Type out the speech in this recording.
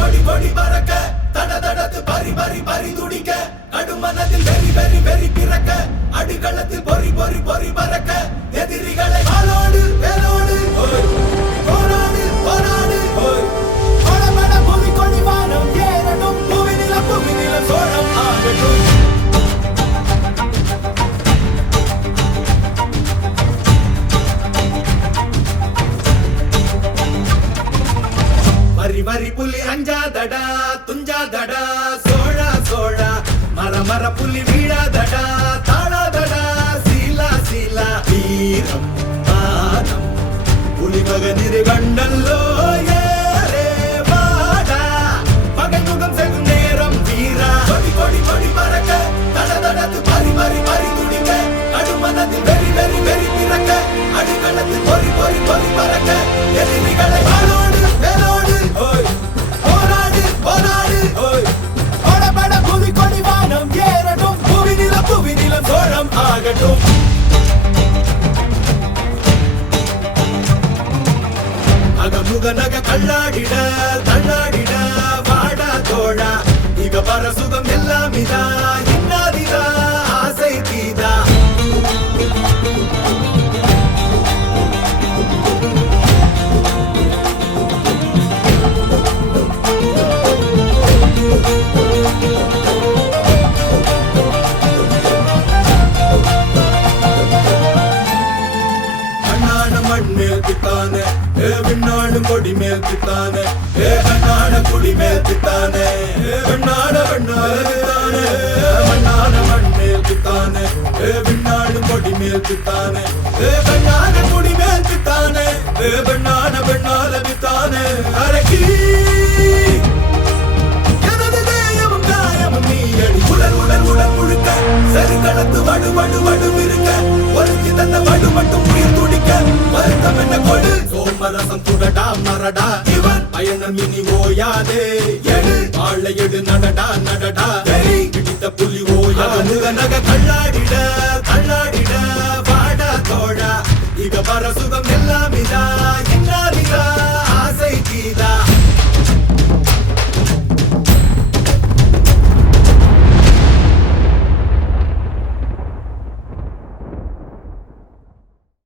கொடி கொடி பறக்க தட தடத்து பறி பறி பறி துடிக்க கடுமனதில் வெறி வெறி வெறி பிறக்க அடிகளத்தில் பொறி பொறி பொறி பறக்க எதிரிகளை வாளோடு வேலோடு போராடு போராடு படபட பூமி கொடி வானம் ஏறணும் பூமி நிலம் சோழம் ஆகட்டும் வரி வரி புலி அஞ்சாதடா துஞ்சாதடா சோழா சோழா மர மர புலி வீழாதடா தாழாதடா சீலா சீலா வீரம் மானம் புலி மகனிரு கண்டல்லோ ஏரே வாடா பகை முகம் செகும் நேரம் வீரா கொடி கொடி கொடி பறக்க தட தடத்து பறி பறி பறி துடிக்க நடுமனத்தில் வெறி வெறி வெறி பிறக்க அடிகளத்தில் பொறி பொறி பொறி பறக்க எதிரிகளை வாளோடு வேலோடு போராடு போராடு படபட பூமி கொடி வானம் ஏறட்டும் பூமி நிலம் சோழம் ஆகட்டும் அகமுக நக கல்லாடிட தள்ளாடிட வாடா தோழா இக பர சுகம் எல்லாம் இதா இன்னாதிதா ஆசை தீதா மண்மேல் பித்தானே விண்ணாடும் கொடி மேல் பித்தானே கண்ணாட குடி மேல் பித்தானே வெண்ணாட வெண்ணாட பித்தானே மண்ணாட மண்மேல் பித்தானே விண்ணாடும் கொடி மேல் பித்தானே கண்ணாட குடி மேல் பித்தானே வெண்ணாட வெண்ணாட பித்தானே அரக்கி எனது தேயமும் காயமும் நீ அடி உடல் உடல் உடல் முழுக்க சரி கடத்து வடு வடு வடு இருக்க ஒருத்தி தந்த வடு மட்டும் உயிர் துடிக்க வருத்தம் என்ன கொடு சோமரசம் துடடா மரடா இவன் பயணம் இனி ஓயாதே எடு வாழை எடு நடடா நடடா வெறி பிடித்த புலி ஓயா நக கல்லாடிட